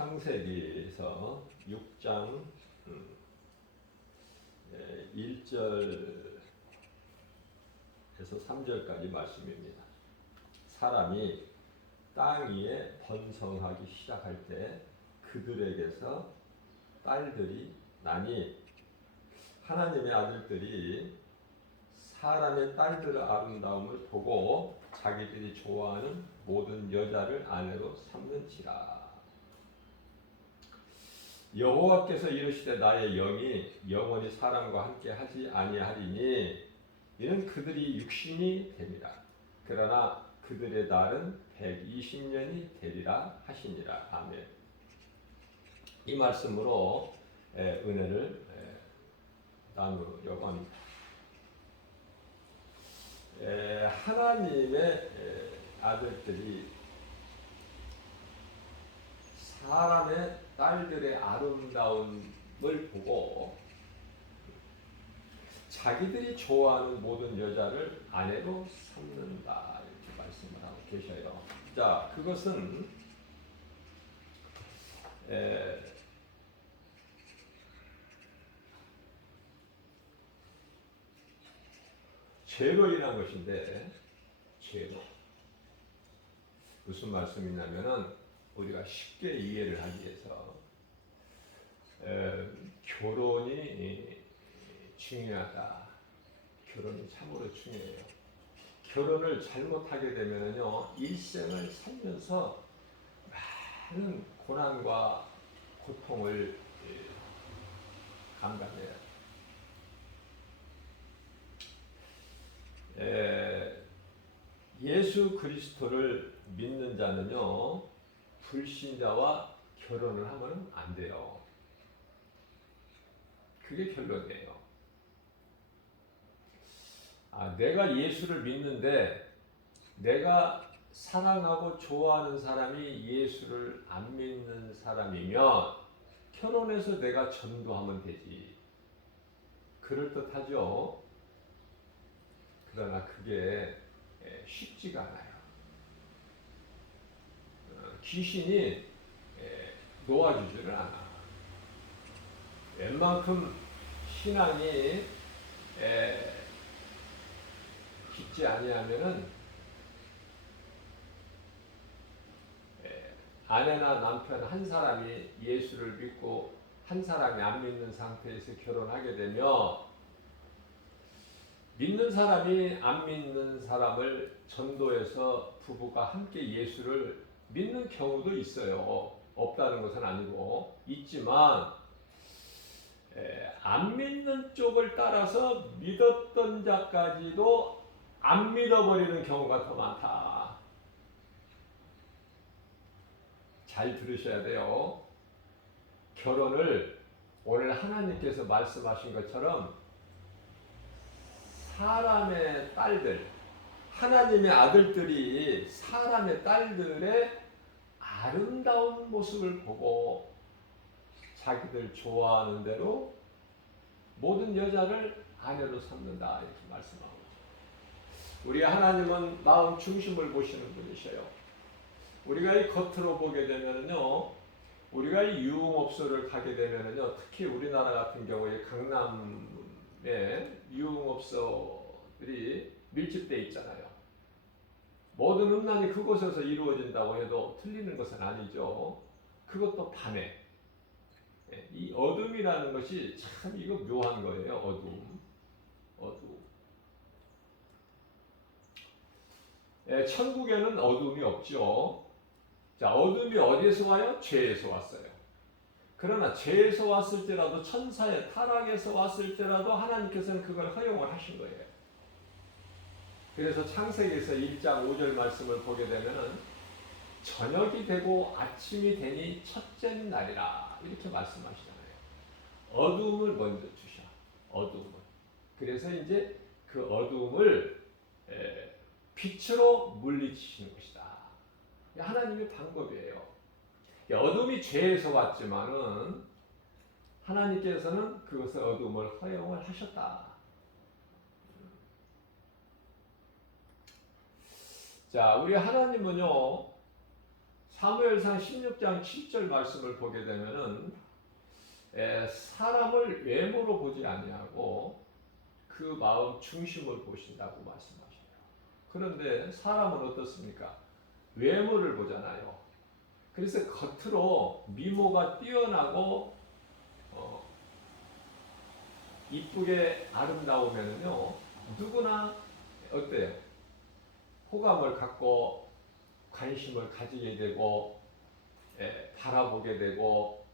창세기에서 6장 1절에서 3절까지 말씀입니다. 사람이 땅 위에 번성하기 시작할 때 그들에게서 딸들이 나니 하나님의 아들들이 사람의 딸들의 아름다움을 보고 자기들이 좋아하는 모든 여자를 아내로 삼는지라. 여호와께서 이르시되 나의 영이 영원히 사람과 함께 하지 아니하리니 이는 그들이 육신이 되리라. 그러나 그들의 날은 120년이 되리라 하시니라. 아멘. 이 말씀으로 은혜를 나누려고 합니다. 하나님의 아들들이 사람의 딸들의 아름다움을 보고 자기들이 좋아하는 모든 여자를 아내로 삼는다 이렇게 말씀을 하고 계셔요. 자, 그것은 죄로 인한 것인데, 죄로 무슨 말씀이냐면은 우리가 쉽게 이해를 하기 위해서 결혼이 중요하다. 결혼이 참으로 중요해요. 결혼을 잘못하게 되면요 일생을 살면서 많은 고난과 고통을 감당해야 돼요. 예수 그리스도를 믿는 자는요 불신자와 결혼을 하면 안 돼요. 그게 결론이에요. 내가 예수를 믿는데 내가 사랑하고 좋아하는 사람이 예수를 안 믿는 사람이면 결혼해서 내가 전도하면 되지. 그럴듯하죠. 그러나 그게 쉽지가 않아요. 귀신이 놓아주지를 않아. 웬만큼 신앙이 깊지 아니하면은 아내나 남편 한 사람이 예수를 믿고 한 사람이 안 믿는 상태에서 결혼하게 되면 믿는 사람이 안 믿는 사람을 전도해서 부부가 함께 예수를 믿는 경우도 있어요. 없다는 것은 아니고 있지만 안 믿는 쪽을 따라서 믿었던 자까지도 안 믿어버리는 경우가 더 많다. 잘 들으셔야 돼요. 결혼을 오늘 하나님께서 말씀하신 것처럼 사람의 딸들, 하나님의 아들들이 사람의 딸들의 아름다운 모습을 보고 자기들 좋아하는 대로 모든 여자를 아내로 삼는다 이렇게 말씀하고 있죠. 우리 하나님은 마음 중심을 보시는 분이셔요. 우리가 이 겉으로 보게 되면은요, 우리가 이 유흥업소를 가게 되면은요, 특히 우리나라 같은 경우에 강남에 유흥업소들이 밀집되어 있잖아요. 모든 음란이 그곳에서 이루어진다고 해도 틀리는 것은 아니죠. 그것도 밤에. 이 어둠이라는 것이 참 이거 묘한 거예요. 어둠. 천국에는 어둠이 없죠. 자, 어둠이 어디에서 와요? 죄에서 왔어요. 그러나 죄에서 왔을 때라도 천사의 타락에서 왔을 때라도 하나님께서는 그걸 허용을 하신 거예요. 그래서 창세기에서 1장 5절 말씀을 보게 되면은 저녁이 되고 아침이 되니 첫째 날이라 이렇게 말씀하시잖아요. 어둠을 먼저 주셔. 어둠을. 그래서 이제 그 어둠을 빛으로 물리치시는 것이다. 하나님의 방법이에요. 어둠이 죄에서 왔지만은 하나님께서는 그것을 어둠을 허용을 하셨다. 자, 우리 하나님은요 사무엘상 16장 7절 말씀을 보게 되면은 사람을 외모로 보지 아니하고 그 마음 중심을 보신다고 말씀하셔요. 그런데 사람은 어떻습니까? 외모를 보잖아요. 그래서 겉으로 미모가 뛰어나고 이쁘게 아름다우면요 누구나 어때요? 호감을 갖고 관심을 가지게 되고 바라보게 되고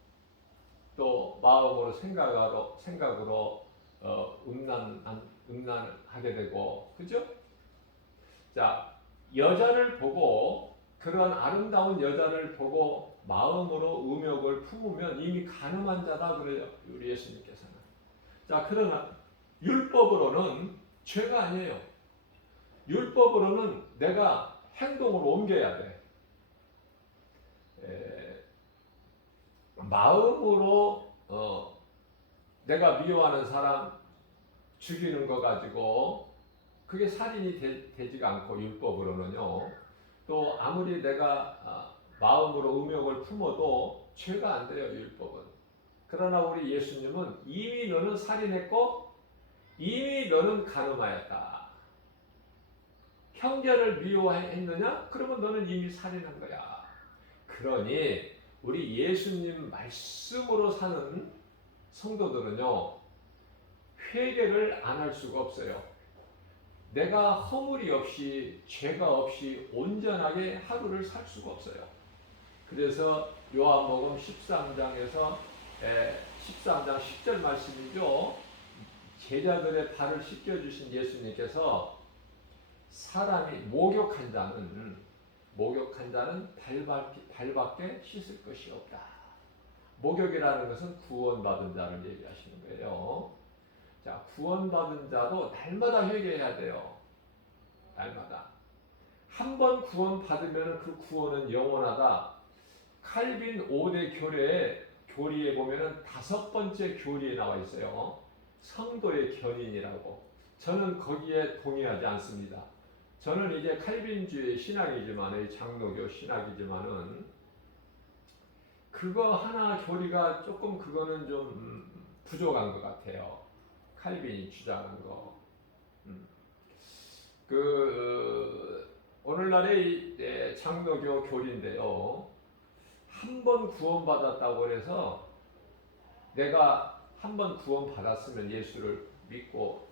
또 마음으로 생각으로 음란하게 되고 그죠? 자, 여자를 보고 그런 아름다운 여자를 보고 마음으로 음욕을 품으면 이미 간음한 자다 그래요. 우리 예수님께서는. 자, 그러나 율법으로는 죄가 아니에요. 율법으로는 내가 행동을 옮겨야 돼. 마음으로 내가 미워하는 사람 죽이는 거 가지고 그게 살인이 되지가 않고 율법으로는요. 또 아무리 내가 마음으로 음욕을 품어도 죄가 안 돼요. 율법은. 그러나 우리 예수님은 이미 너는 살인했고 이미 너는 간음하였다. 형제를 미워했느냐? 그러면 너는 이미 살인한 거야. 그러니 우리 예수님 말씀으로 사는 성도들은요. 회개를 안 할 수가 없어요. 내가 허물이 없이 죄가 없이 온전하게 하루를 살 수가 없어요. 그래서 요한복음 13장에서 13장 10절 말씀이죠. 제자들의 발을 씻겨주신 예수님께서 사람이 목욕한 자는 발밖에 씻을 것이 없다. 목욕이라는 것은 구원받은 자를 얘기하시는 거예요. 자, 구원받은 자도 날마다 회개해야 돼요. 날마다. 한 번 구원받으면 그 구원은 영원하다. 칼빈 5대 교리에 보면은 5번째 교리에 나와 있어요. 성도의 견인이라고. 저는 거기에 동의하지 않습니다. 저는 이제 칼빈주의 신학이지만, 장로교 신학이지만은, 그거 하나 교리가 조금 그거는 좀 부족한 것 같아요. 칼빈이 주장한 거. 오늘날의 장로교 교리인데요. 한 번 구원받았다고 해서 내가 한 번 구원받았으면 예수를 믿고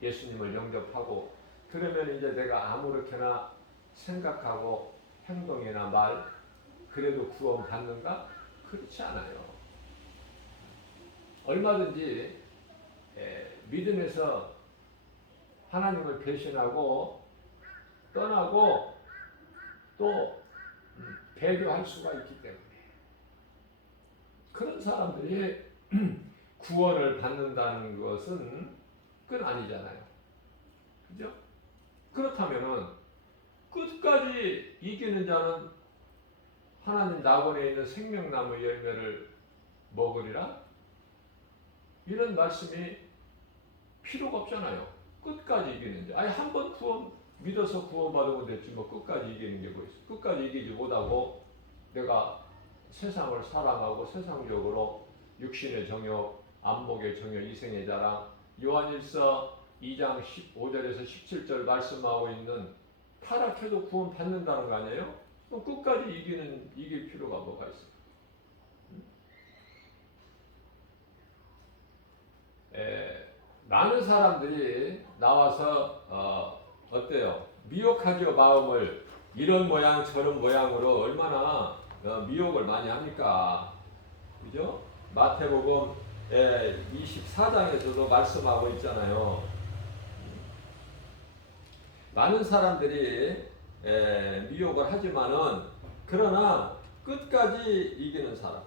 예수님을 영접하고 그러면 이제 내가 아무렇게나 생각하고 행동이나 말 그래도 구원받는가? 그렇지 않아요. 얼마든지 믿음에서 하나님을 배신하고 떠나고 또 배교할 수가 있기 때문에 그런 사람들이 구원을 받는다는 것은 그건 아니잖아요. 그죠? 그렇다면은 끝까지 이기는 자는 하나님 낙원에 있는 생명나무 열매를 먹으리라? 이런 말씀이 필요가 없잖아요. 끝까지 이기는 자. 아니 한 번 믿어서 구원받으면 됐지 뭐 끝까지 이기는 게 뭐 있어. 끝까지 이기지 못하고 내가 세상을 사랑하고 세상적으로 육신의 정욕, 안목의 정욕, 이생의 자랑, 요한일서 2장 15절에서 17절 말씀하고 있는 타락해도 구원받는다는 거 아니에요? 그럼 끝까지 이길 필요가 뭐가 있어요? 많은 사람들이 나와서 어때요? 미혹하죠 마음을. 이런 모양 저런 모양으로 얼마나 미혹을 많이 합니까? 그죠? 마태복음 24장에서도 말씀하고 있잖아요. 많은 사람들이 미혹을 하지만은 그러나 끝까지 이기는 사람.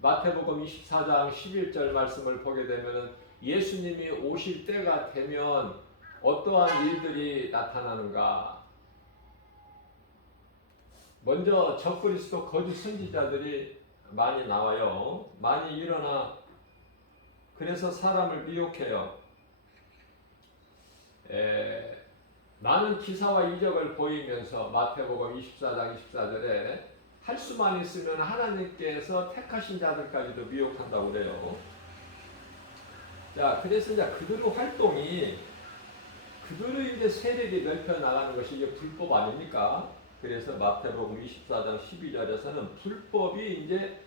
마태복음 24장 11절 말씀을 보게 되면은 예수님이 오실 때가 되면 어떠한 일들이 나타나는가? 먼저 적그리스도 거짓 선지자들이 많이 나와요. 많이 일어나 그래서 사람을 미혹해요. 많은 기사와 이적을 보이면서 마태복음 24장 24절에 할 수만 있으면 하나님께서 택하신 자들까지도 미혹한다고 그래요. 자, 그래서 이제 그들의 활동이 그들의 이제 세력이 넓혀 나가는 것이 이게 불법 아닙니까? 그래서 마태복음 24장 12절에서는 불법이 이제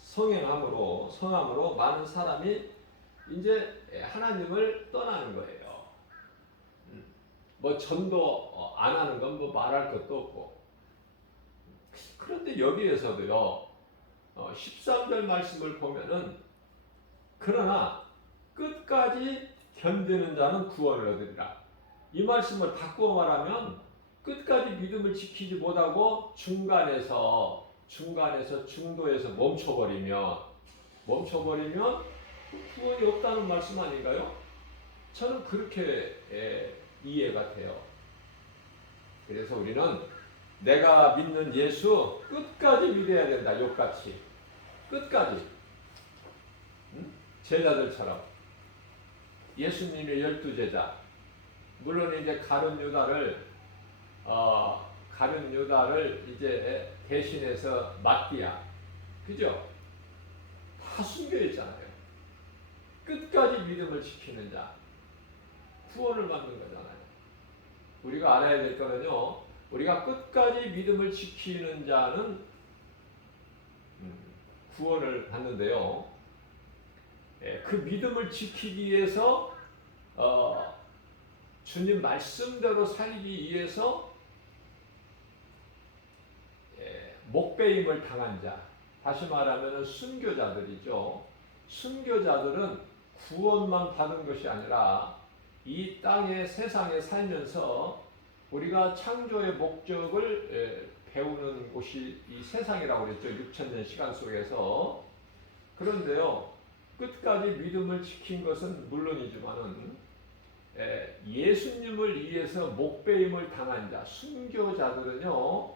성함으로 많은 사람이 이제 하나님을 떠나는 거예요. 뭐 전도 안 하는 건 뭐 말할 것도 없고. 그런데 여기에서도요, 13절 말씀을 보면은 그러나 끝까지 견디는 자는 구원을 얻으리라. 이 말씀을 바꾸어 말하면 끝까지 믿음을 지키지 못하고 중간에서 중도에서 멈춰버리면 구원이 없다는 말씀 아닌가요? 저는 그렇게 이해가 돼요. 그래서 우리는 내가 믿는 예수 끝까지 믿어야 된다. 욥같이 끝까지 제자들처럼 예수님의 12제자 물론 이제 가룟 유다를 이제 대신해서 마띠아 그죠? 다 숨겨있잖아요. 끝까지 믿음을 지키는 자 구원을 받는 거잖아요. 우리가 알아야 될 거는요, 우리가 끝까지 믿음을 지키는 자는 구원을 받는데요. 그 믿음을 지키기 위해서 주님 말씀대로 살기 위해서 목배임을 당한 자, 다시 말하면 순교자들이죠. 순교자들은 구원만 받은 것이 아니라 이 땅의 세상에 살면서 우리가 창조의 목적을 배우는 곳이 이 세상이라고 그랬죠. 6,000년 시간 속에서. 그런데요, 끝까지 믿음을 지킨 것은 물론이지만은 예수님을 위해서 목배임을 당한 자, 순교자들은요,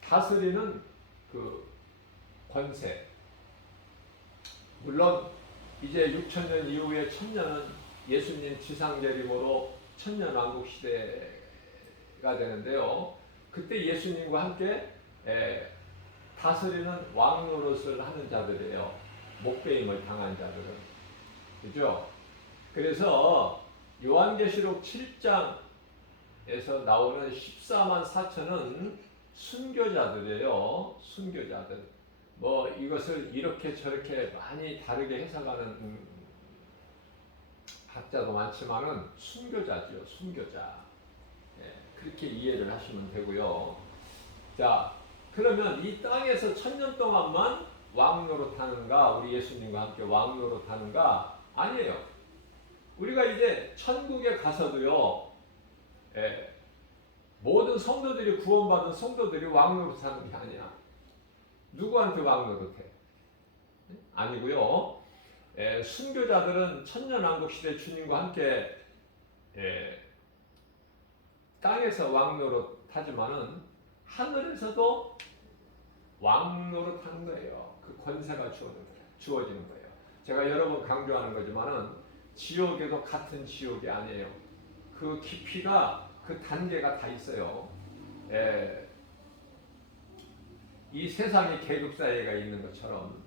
다스리는 그 권세. 물론 이제 6,000년 이후에 1,000년은 예수님 지상재림으로 천년왕국 시대가 되는데요. 그때 예수님과 함께 다스리는 왕 노릇을 하는 자들이에요. 목배임을 당한 자들은. 그죠? 그래서 요한계시록 7장에서 나오는 14만 4천은 순교자들이에요. 순교자들. 뭐 이것을 이렇게 저렇게 많이 다르게 해석하는 학자도 많지만은 순교자죠. 순교자. 그렇게 이해를 하시면 되고요. 자, 그러면 이 땅에서 1,000년 동안만 왕 노릇하는가? 우리 예수님과 함께 왕 노릇하는가? 아니에요. 우리가 이제 천국에 가서도요, 모든 성도들이 구원받은 성도들이 왕 노릇하는 게 아니야. 누구한테 왕 노릇해? 아니고요. 순교자들은 천년왕국 시대 주님과 함께 땅에서 왕 노릇하지만은 하늘에서도 왕 노릇하는 거예요. 그 권세가 주어지는 거예요. 제가 여러 번 강조하는 거지만은 지옥에도 같은 지옥이 아니에요. 그 깊이가 그 단계가 다 있어요. 이 세상에 계급 사회가 있는 것처럼.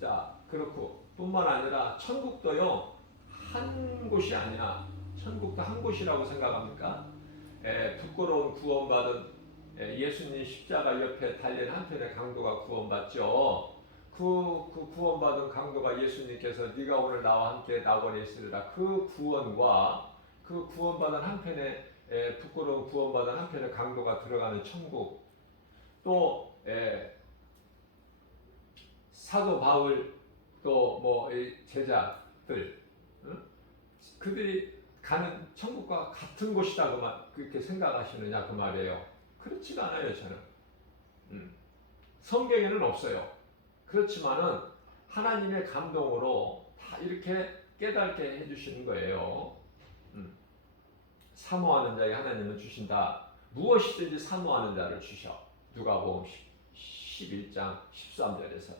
자, 그렇고 뿐만 아니라 천국도요 한 곳이 아니야. 천국도 한 곳이라고 생각합니까? 부끄러운 구원받은 예수님 십자가 옆에 달린 한편의 강도가 구원받죠. 그 구원받은 강도가 예수님께서 네가 오늘 나와 함께 낙원에 있으리라. 그 구원과 그 구원받은 한편의 부끄러운 구원받은 한편의 강도가 들어가는 천국. 또 사도 바울 또 뭐 제자들 그들이 가는 천국과 같은 곳이라고만 그렇게 생각하시느냐 그 말이에요. 그렇지가 않아요. 저는 성경에는 없어요. 그렇지만은 하나님의 감동으로 다 이렇게 깨닫게 해주시는 거예요. 사모하는 자에게 하나님은 주신다. 무엇이든지 사모하는 자를 주셔. 누가복음 11장 13절에서.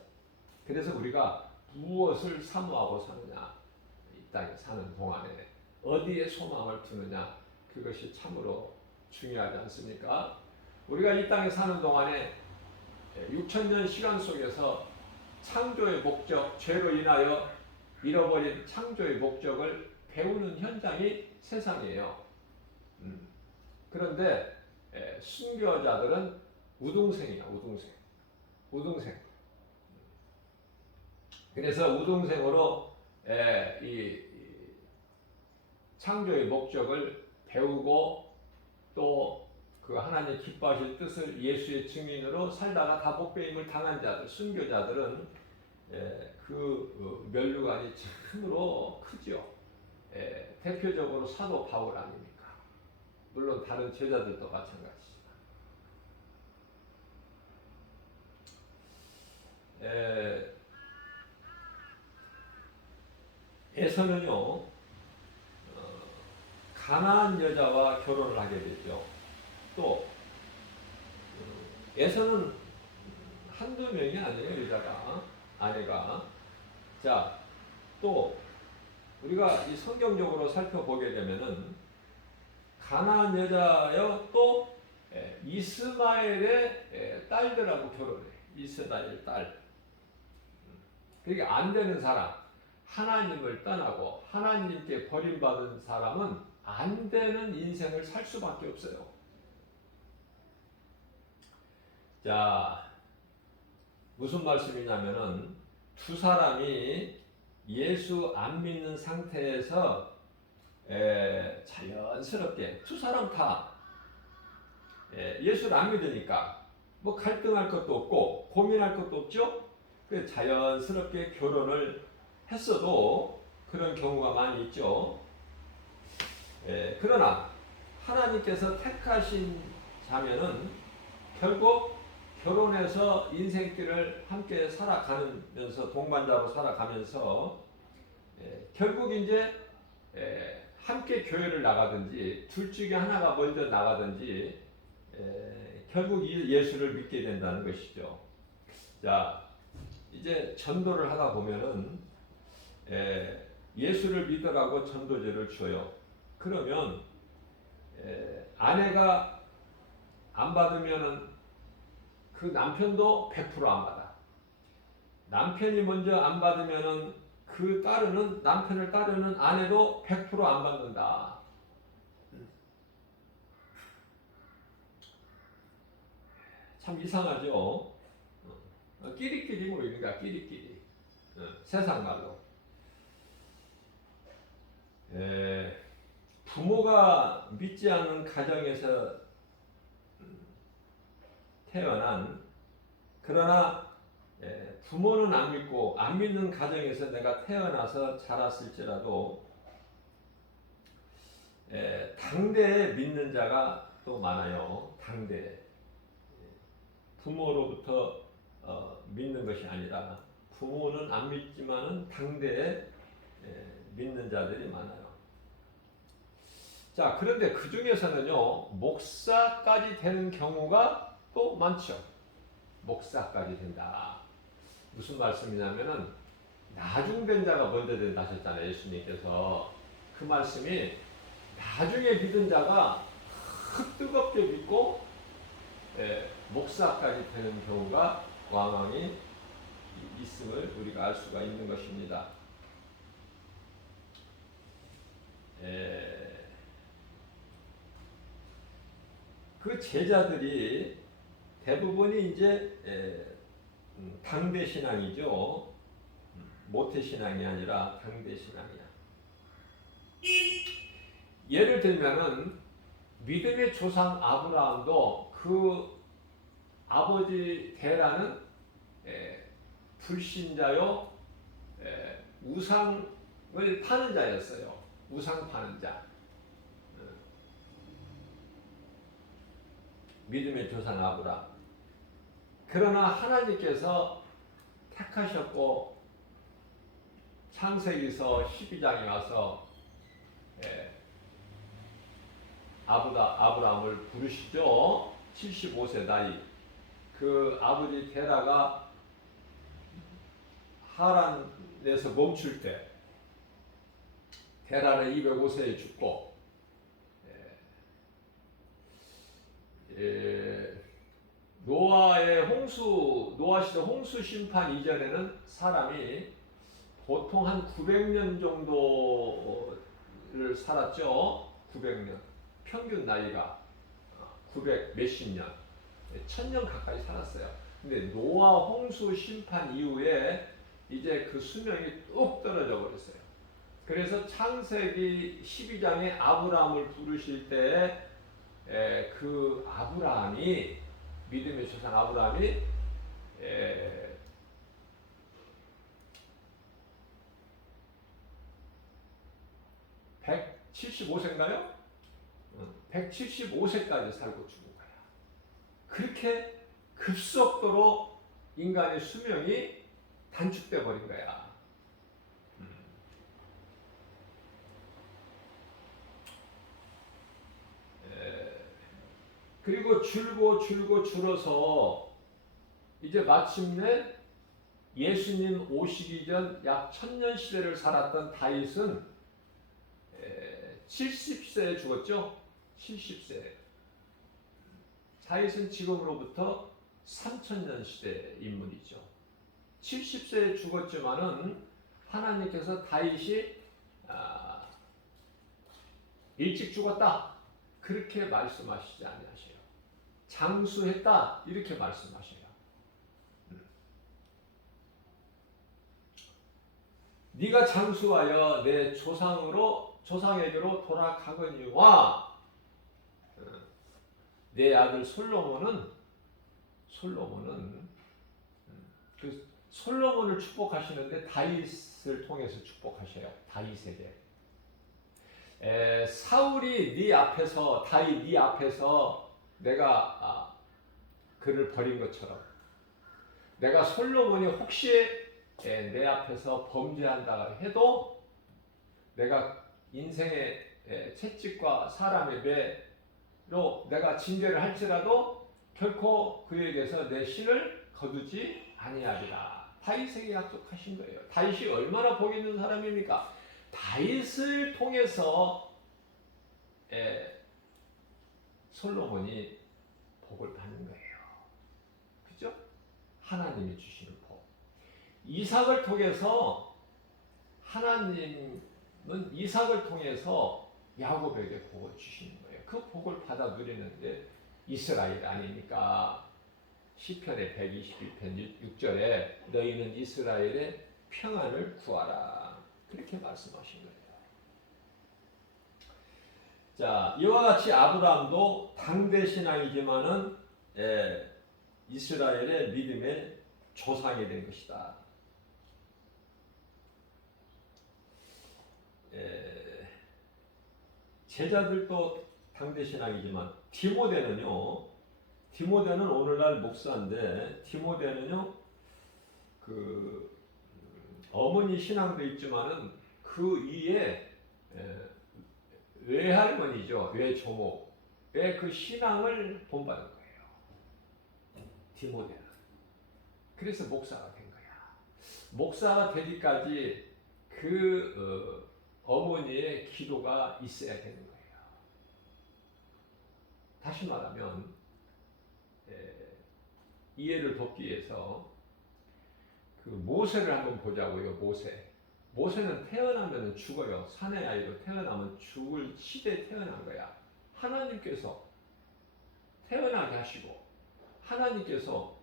그래서 우리가 무엇을 사모하고 사느냐, 이 땅에 사는 동안에 어디에 소망을 두느냐, 그것이 참으로 중요하지 않습니까? 우리가 이 땅에 사는 동안에 6천년 시간 속에서 창조의 목적, 죄로 인하여 잃어버린 창조의 목적을 배우는 현장이 세상이에요. 그런데 순교자들은 우등생이야, 우등생. 우등생. 그래서 우등생으로 이 창조의 목적을 배우고 또 그 하나님 기뻐하실 뜻을 예수의 증인으로 살다가 다 복배임을 당한 자들, 순교자들은 그 면류관이 참으로 크죠. 대표적으로 사도 바울 아닙니까? 물론 다른 제자들도 마찬가지지만. 에서는요, 가나안 여자와 결혼을 하게 되죠. 또 에서는 한두 명이 아니에요, 여자가, 아내가. 자, 또 우리가 이 성경적으로 살펴보게 되면은 가나안 여자여 또 이스마엘의 딸들하고 결혼해. 이스라엘 딸. 그게 안 되는 사람, 하나님을 떠나고 하나님께 버림받은 사람은 안 되는 인생을 살 수밖에 없어요. 자, 무슨 말씀이냐면은 두 사람이 예수 안 믿는 상태에서 자연스럽게 두 사람 다 예수를 안 믿으니까 뭐 갈등할 것도 없고 고민할 것도 없죠. 그래서 자연스럽게 결혼을 했어도 그런 경우가 많이 있죠. 그러나 하나님께서 택하신 자면은 결국 결혼해서 인생길을 함께 살아가면서 동반자로 살아가면서 결국 이제 함께 교회를 나가든지 둘 중에 하나가 먼저 나가든지 결국 예수를 믿게 된다는 것이죠. 자, 이제 전도를 하다 보면은 예수를 믿으라고 전도제를 줘요. 그러면 아내가 안 받으면은 그 남편도 100% 안 받아. 남편이 먼저 안 받으면은 그 따르는 남편을 따르는 아내도 100%안 받는다. 참 이상하죠. 끼리끼리 모이는 거야, 끼리끼리. 세상 말로. 부모가 믿지 않은 가정에서 태어난, 그러나 부모는 안 믿고 안 믿는 가정에서 내가 태어나서 자랐을지라도 당대에 믿는 자가 또 많아요. 당대 부모로부터 믿는 것이 아니라 부모는 안 믿지만은 당대에 믿는 자들이 많아요. 자, 그런데 그 중에서는요, 목사까지 되는 경우가 또 많죠. 목사까지 된다. 무슨 말씀이냐면은 나중된 자가 먼저 된다 하셨잖아요, 예수님께서. 그 말씀이 나중에 믿은 자가 뜨겁게 믿고 목사까지 되는 경우가 왕왕이 있음을 우리가 알 수가 있는 것입니다. 그 제자들이 대부분이 이제 당대 신앙이죠. 모태 신앙이 아니라 당대 신앙이야. 예를 들면은 믿음의 조상 아브라함도 그 아버지 데라는 불신자요, 우상을 파는 자였어요. 우상 파는 자. 믿음의 조상 아브라함. 그러나 하나님께서 택하셨고 창세기서 12장에 와서 아브라함을 부르시죠. 75세 나이. 그 아버지 데라가 하란에서 멈출 때 데라는 205세에 죽고, 노아 시대 홍수 심판 이전에는 사람이 보통 한 900년 정도를 살았죠. 900년. 평균 나이가 900 몇십 년, 1000년 가까이 살았어요. 근데 노아 홍수 심판 이후에 이제 그 수명이 뚝 떨어져 버렸어요. 그래서 창세기 12장에 아브라함을 부르실 때 그 아브라함이, 믿음의 조상 아브라함이 175세인가요? 175세까지 살고 죽은 거야. 그렇게 급속도로 인간의 수명이 단축돼 버린 거야. 그리고 줄어서 이제 마침내 예수님 오시기 전 약 1000년 시대를 살았던 다윗은 70세에 죽었죠. 70세. 다윗은 지금으로부터 3000년 시대 인물이죠. 70세에 죽었지만은 하나님께서 다윗이 일찍 죽었다 그렇게 말씀하시지 아니하세요. 장수했다 이렇게 말씀하셔요. 네가 장수하여 내 조상에게로 돌아가거니와, 내 아들 솔로몬은 그 솔로몬을 축복하시는데 다윗을 통해서 축복하셔요. 다윗에게. 사울이 다윗 네 앞에서 내가 그를 버린 것처럼, 내가 솔로몬이 혹시 내 앞에서 범죄한다 해도 내가 인생의 채찍과 사람의 배로 내가 징계를 할지라도 결코 그에게서 내 신을 거두지 아니하리라. 다윗에게 약속하신 거예요. 다윗이 얼마나 복 있는 사람입니까? 다윗을 통해서 솔로몬이 복을 받는 거예요. 그죠? 하나님이 주시는 복. 이삭을 통해서 하나님은 이삭을 통해서 야곱에게 복을 주시는 거예요. 그 복을 받아 누리는 게 이스라엘 아닙니까? 시편의 121편 6절에 너희는 이스라엘의 평안을 구하라. 그렇게 말씀하신 거예요. 자, 이와 같이 아브라함도 당대 신앙이지만은 이스라엘의 믿음의 조상이 된 것이다. 제자들도 당대 신앙이지만 디모데는 오늘날 목사인데, 디모데는요 그 어머니 신앙도 있지만은 그 위에 외할머니죠, 외조모의 그 신앙을 본받은 거예요. 디모데는. 그래서 목사가 된 거야. 목사가 되기까지 그 어머니의 기도가 있어야 되는 거예요. 다시 말하면 이해를 돕기 위해서 그 모세를 한번 보자고요. 모세는 태어나면 죽어요. 사내 아이로 태어나면 죽을 시대에 태어난 거야. 하나님께서 태어나게 하시고 하나님께서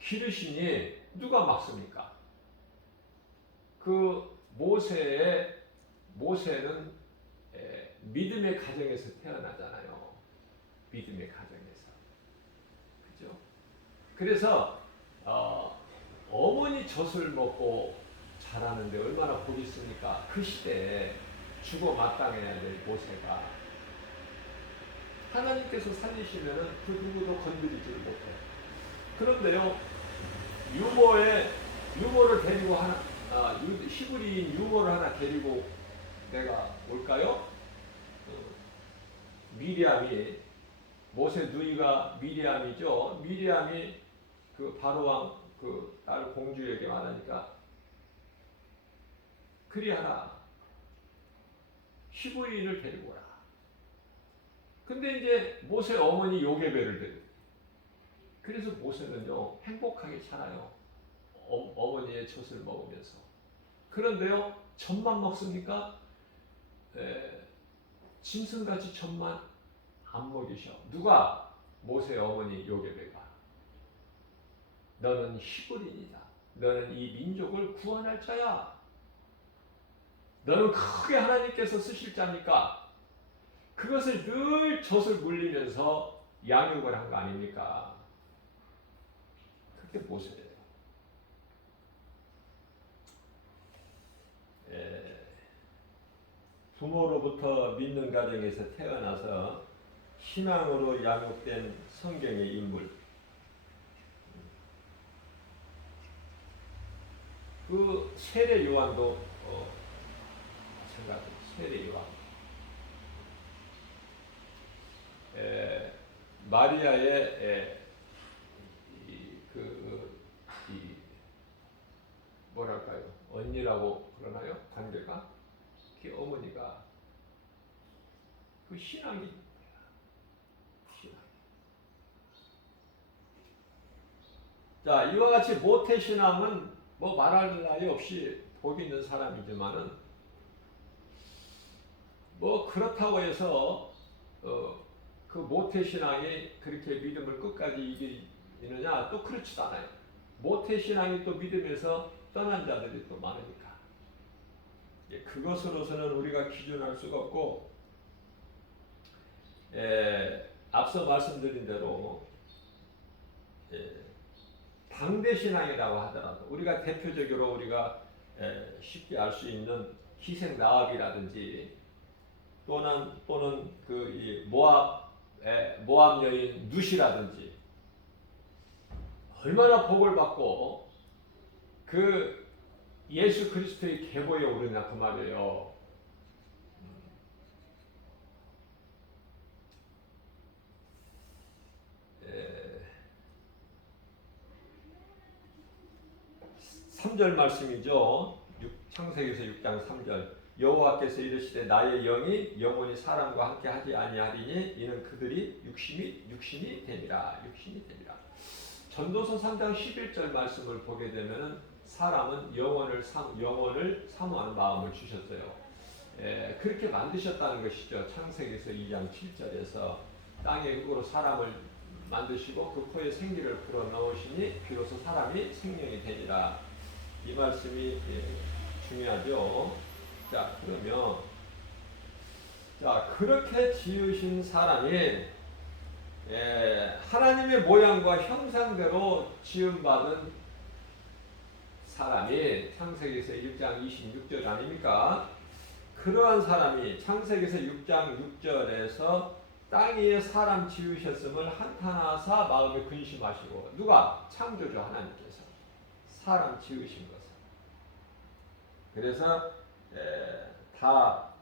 기르시니 누가 막습니까? 그 모세는 믿음의 가정에서 태어나잖아요. 믿음의 가정에서. 그죠? 그래서 어머니 젖을 먹고 자라는데 얼마나 복 있습니까? 그 시대에 죽어 마땅해야 될 모세가 하나님께서 살리시면은 그 누구도 건드리지를 못해. 그런데요, 유모를 데리고 히브리인 유모를 하나 데리고 내가 올까요? 미리암이, 모세 누이가 미리암이죠. 미리암이 그 바로왕 그 딸 공주에게 말하니까 그리하라. 히브리인을 데리고 오라. 근데 이제 모세 어머니 요게벨을 데리고. 그래서 모세는요 행복하게 살아요. 어머니의 젖을 먹으면서. 그런데요 젖만 먹습니까? 짐승같이 젖만 안 먹이셔. 누가? 모세 어머니 요게벨가. 너는 히브리인이다. 너는 이 민족을 구원할 자야. 너는 크게 하나님께서 쓰실 자니까 그것을 늘 젖을 물리면서 양육을 한 거 아닙니까? 그게 모세예요. 부모로부터 믿는 가정에서 태어나서 신앙으로 양육된 성경의 인물. 그 세례 요한도 마찬가지. 세례 요한. 마리아의 뭐랄까요? 언니라고 그러나요? 관계가? 그 어머니가 그 신앙이. 자, 이와 같이 모태신앙은 뭐 말할 나위 없이 복 있는 사람이지만은 뭐 그렇다고 해서 그 모태신앙이 그렇게 믿음을 끝까지 이기느냐? 또 그렇지도 않아요. 모태신앙이 또 믿음에서 떠난 자들이 또 많으니까. 그것으로서는 우리가 기준할 수가 없고, 앞서 말씀드린 대로 당대신앙이라고 하더라도 우리가 대표적으로 우리가 쉽게 알 수 있는 희생 나합이라든지 또는 그 이 모압 여인 룻이라든지 얼마나 복을 받고 그 예수 그리스도의 계보에 오르냐 그 말이에요. 예. 3절 말씀이죠. 창세기에서 6장 3절. 여호와께서 이르시되 나의 영이 영원히 사람과 함께 하지 아니하리니 이는 그들이 육신이 되리라. 전도서 3장 11절 말씀을 보게 되면은 사람은 영원을 사모하는 마음을 주셨어요. 그렇게 만드셨다는 것이죠. 창세기에서 2장 7절에서 땅의 흙으로 사람을 만드시고 그 코에 생기를 불어넣으시니 비로소 사람이 생명이 되리라. 이 말씀이 중요하죠. 자, 그러면 그렇게 지으신 사람이 하나님의 모양과 형상대로 지음받은 사람이 창세기에서 1장 26절 아닙니까? 그러한 사람이 창세기에서 6장 6절에서 땅 위에 사람 지으셨음을 한탄하사 마음에 근심하시고. 누가? 창조주 하나님께서 사람 지으신 것을. 그래서 다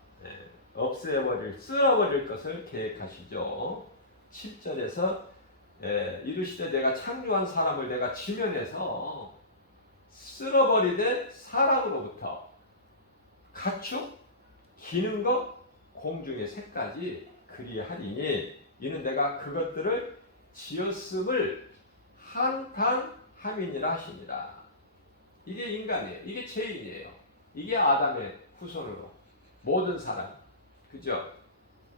쓸어버릴 것을 계획하시죠. 7절에서 이르시되 내가 창조한 사람을 내가 지면에서 쓸어버리되 사람으로부터 가축, 기는 것, 공중의 새까지 그리하리니 이는 내가 그것들을 지었음을 한탄함이니라 하시니라. 이게 인간이에요. 이게 죄인이에요. 이게 아담의 후손으로 모든 사람. 그죠?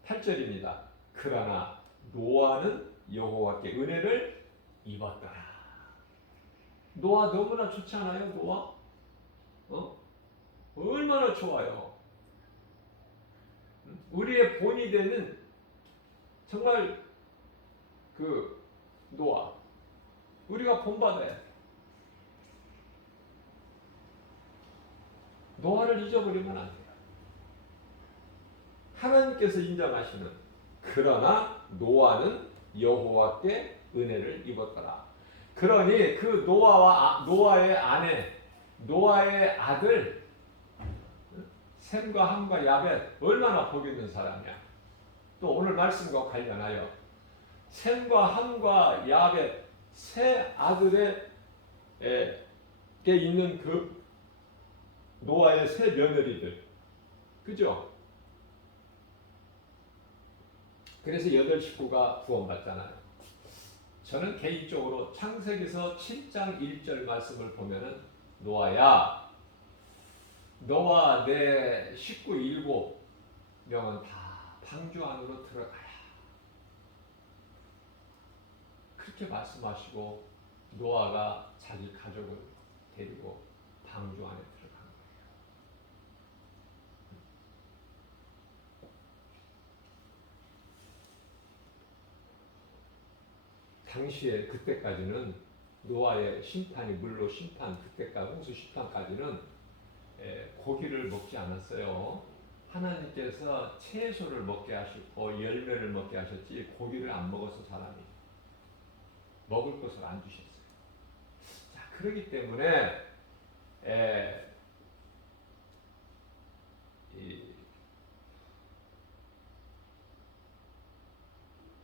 8절입니다. 그러나 노아는 여호와께 은혜를 입었더라. 노아 너무나 좋지 않아요? 노아? 얼마나 좋아요. 우리의 본이 되는 정말 그 노아. 우리가 본받아야 돼. 노아를 잊어버리면 안 돼요. 하나님께서 인정하시는 그러나 노아는 여호와께 은혜를 입었더라. 그러니 그 노아의 아내, 노아의 아들 셈과 함과 야벳 얼마나 복 있는 사람이야. 또 오늘 말씀과 관련하여 셈과 함과 야벳 세 아들에게 있는 그 노아의 세 며느리들, 그죠? 그래서 8식구가 구원받잖아요. 저는 개인적으로 창세기서 7장 1절 말씀을 보면은 노아야, 너와 내 식구 7명은 다 방주 안으로 들어가야. 그렇게 말씀하시고 노아가 자기 가족을 데리고 방주 안에 들어간 거예요. 당시에 그때까지는 노아의 심판이 물로 심판 그때까지 홍수 심판까지는 고기를 먹지 않았어요. 하나님께서 채소를 먹게 하시고 열매를 먹게 하셨지 고기를 안 먹어서 사람이 먹을 것을 안 주셨어요. 자, 그렇기 때문에 이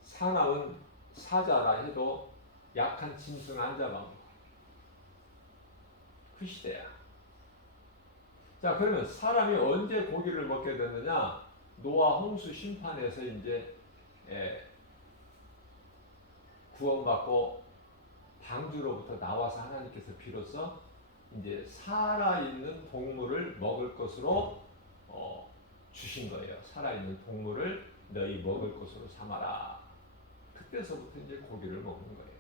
사나운 사자라 해도 약한 짐승 안 잡아먹어. 그 시대야. 자, 그러면 사람이 언제 고기를 먹게 되느냐? 노아 홍수 심판에서 이제 구원받고 방주로부터 나와서 하나님께서 비로소 이제 살아있는 동물을 먹을 것으로 주신 거예요. 살아있는 동물을 너희 먹을 것으로 삼아라. 그때서부터 이제 고기를 먹는 거예요.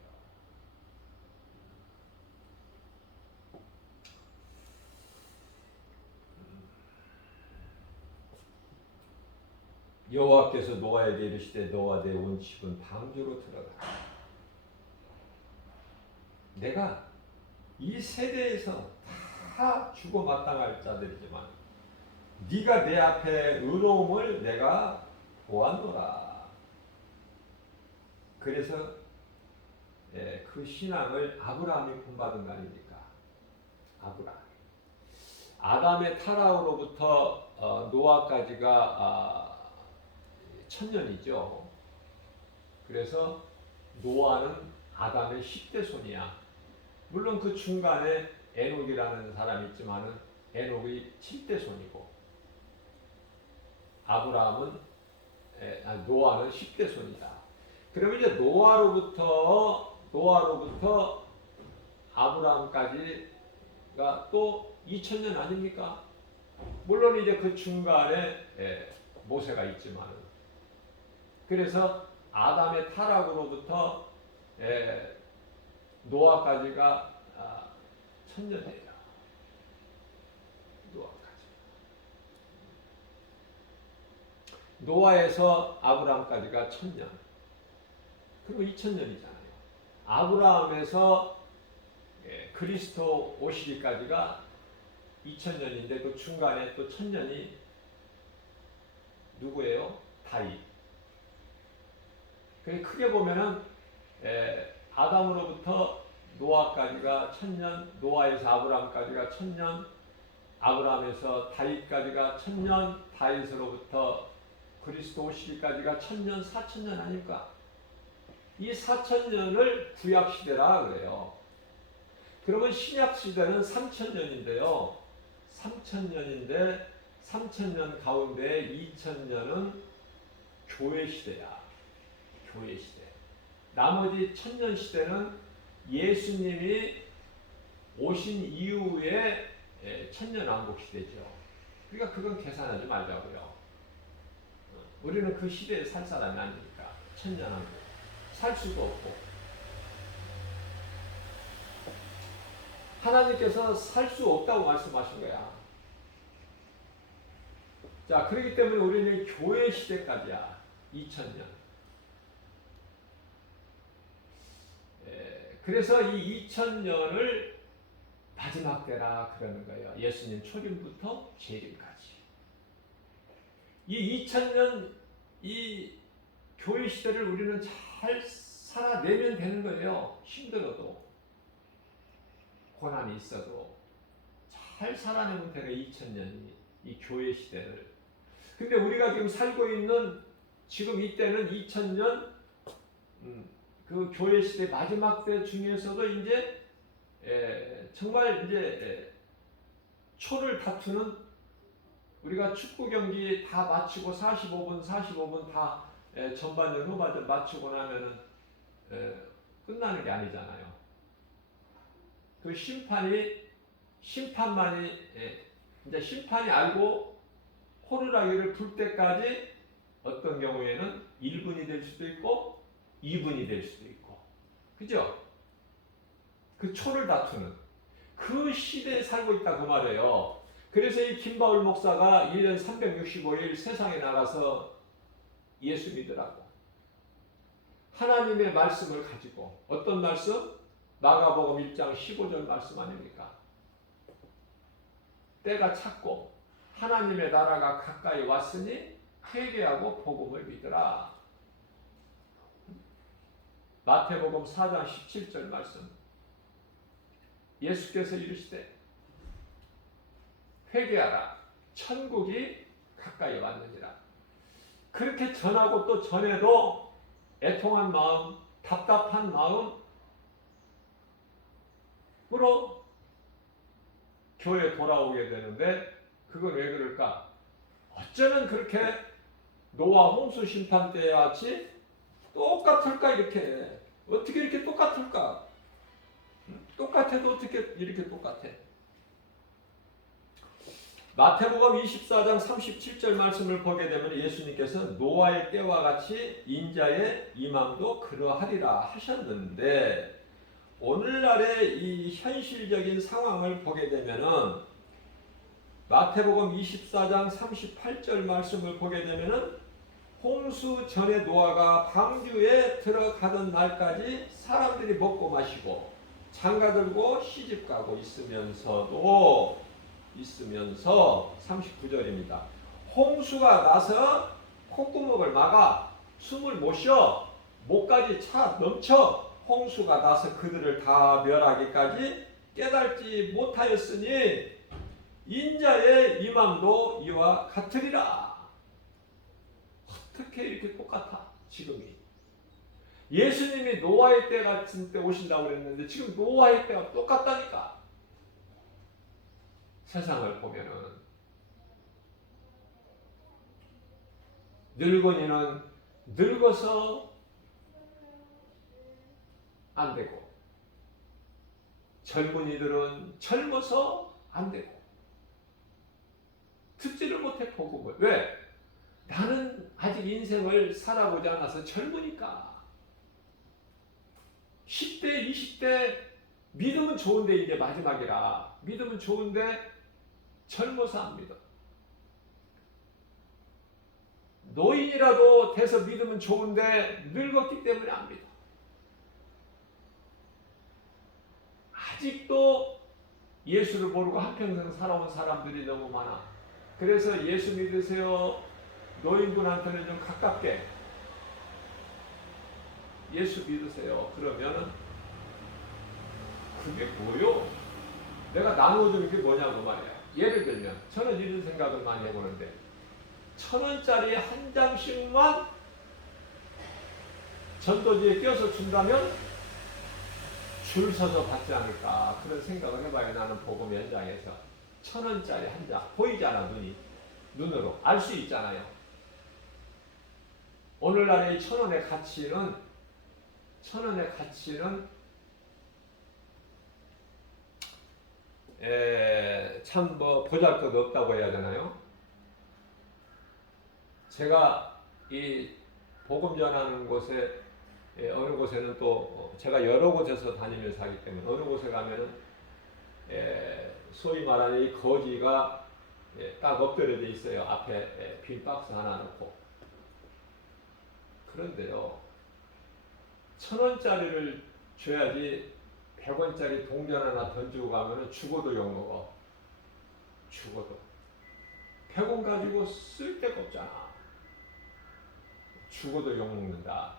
여호와께서 노아에게 이르시되 너와 내 온 집은 방주로 들어가라. 내가 이 세대에서 다 죽어 마땅할 자들이지만 네가 내 앞에 의로움을 내가 보았노라. 그래서 그 신앙을 아브라함이 본받은 거 아닙니까? 아브라함. 아담의 타락으로부터 노아까지가 1000년이죠. 그래서 노아는 아담의 10대 손이야. 물론 그 중간에 에녹이라는 사람이 있지만은 에녹이 7대 손이고 아브라함은 노아는 10대 손이다. 그러면 이제 노아로부터 아브라함까지가 또 2000년 아닙니까? 물론 이제 그 중간에 모세가 있지만은 그래서 아담의 타락으로부터 노아까지가 1000년이에요. 노아에서 아브라함까지가 1000년. 그리고 2000년이잖아요. 아브라함에서 그리스도 오시기까지가 2000년인데 그 중간에 또 1000년이 누구예요? 다윗. 크게 보면은 아담으로부터 노아까지가 1000년, 노아에서 아브라함까지가 1000년, 아브라함에서 다윗까지가 1000년, 다윗으로부터 그리스도 오시기까지가 1000년, 4000년 아닙니까? 이 4000년을 구약시대라 그래요. 그러면 신약시대는 3000년인데요. 3000년인데 3000년 가운데 2000년은 교회시대야. 교회시대. 나머지 1000년 시대는 예수님이 오신 이후에 천년왕국시대죠. 그러니까 그건 계산하지 말자고요. 우리는 그 시대에 살 사람이 아니니까. 천년왕국. 살 수도 없고. 하나님께서 살 수 없다고 말씀하신 거야. 자, 그렇기 때문에 우리는 교회 시대까지야. 2000년. 그래서 이 2000년을 마지막 때라 그러는 거예요. 예수님 초림부터 재림까지. 이 2000년 이 교회 시대를 우리는 잘 살아내면 되는 거예요. 힘들어도 고난이 있어도 잘 살아내면 되는 2000년이 이 교회 시대를. 근데 우리가 지금 살고 있는 지금 이때는 2000년 그 교회 시대 마지막 때 중에서도 이제 정말 이제 초를 다투는 우리가 축구 경기 다 마치고 45분 다 전반전 후반전 맞추고 나면은 끝나는 게 아니잖아요. 그 심판만이 이제 심판이 알고 호루라기를 불 때까지 어떤 경우에는 1분이 될 수도 있고 2분이 될 수도 있고, 그죠? 그 초를 다투는 그 시대에 살고 있다 그 말이에요. 그래서 이 김바울 목사가 1년 365일 세상에 나가서 예수 믿으라고 하나님의 말씀을 가지고, 어떤 말씀? 마가복음 1장 15절 말씀 아닙니까? 때가 찼고 하나님의 나라가 가까이 왔으니 회개하고 복음을 믿으라. 마태복음 4장 17절 말씀, 예수께서 이르시되 회개하라, 천국이 가까이 왔느니라. 그렇게 전하고 또 전해도 애통한 마음, 답답한 마음으로 교회에 돌아오게 되는데, 그건 왜 그럴까? 어쩌면 그렇게 노아 홍수 심판 때와 같이 똑같을까? 이렇게 어떻게 이렇게 똑같을까? 똑같아도 어떻게 이렇게 똑같아? 마태복음 24장 37절 말씀을 보게 되면 예수님께서 노아의 때와 같이 인자의 임함도 그러하리라 하셨는데, 오늘날의 이 현실적인 상황을 보게 되면은 마태복음 24장 38절 말씀을 보게 되면은 홍수 전에 노아가 방주에 들어가던 날까지 사람들이 먹고 마시고 장가들고 시집가고 있으면서 39절입니다. 홍수가 나서 콧구멍을 막아 숨을 못 쉬어 목까지 차 넘쳐 홍수가 나서 그들을 다 멸하기까지 깨달지 못하였으니 인자의 임함도 이와 같으리라. 어떻게 이렇게 똑같아? 지금이 예수님이 노아의 때 같은 때 오신다고 그랬는데 지금 노아의 때가 똑같다니까. 세상을 보면은 늙은이는 늙어서 안 되고 젊은이들은 젊어서 안 되고 듣지를 못해 복음을. 왜? 나는 아직 인생을 살아보지 않아서 젊으니까. 10대, 20대 믿으면 좋은데 이제 마지막이라. 믿으면 좋은데 젊어서 안 믿어. 노인이라도 돼서 믿으면 좋은데 늙었기 때문에 안 믿어. 아직도 예수를 모르고 한평생 살아온 사람들이 너무 많아. 그래서 예수 믿으세요. 노인분한테는 좀 가깝게 예수 믿으세요. 그러면은 그게 뭐요? 내가 나누어주는 게 뭐냐고 말이야. 예를 들면 저는 이런 생각을 많이 해보는데 1,000원짜리 한 장씩만 전도지에 띄어서 준다면 줄 서서 받지 않을까, 그런 생각을 해봐요. 나는 복음 현장에서 1,000원짜리 한 장 보이잖아. 눈으로 알 수 있잖아요. 오늘날의 1,000원의 가치는 참 보잘것 없다고 해야 되나요? 제가 이 복음 전하는 곳에 어느 곳에는 또 제가 여러 곳에서 다니면서 하기 때문에 어느 곳에 가면은 소위 말하는 이 거지가 딱 엎드려져 있어요. 앞에 빈 박스 하나 놓고. 그런데요, 1,000원짜리를 줘야지 100원짜리 동전 하나 던지고 가면은 죽어도 욕먹어. 죽어도. 100원 가지고 쓸 데가 없잖아. 죽어도 욕먹는다.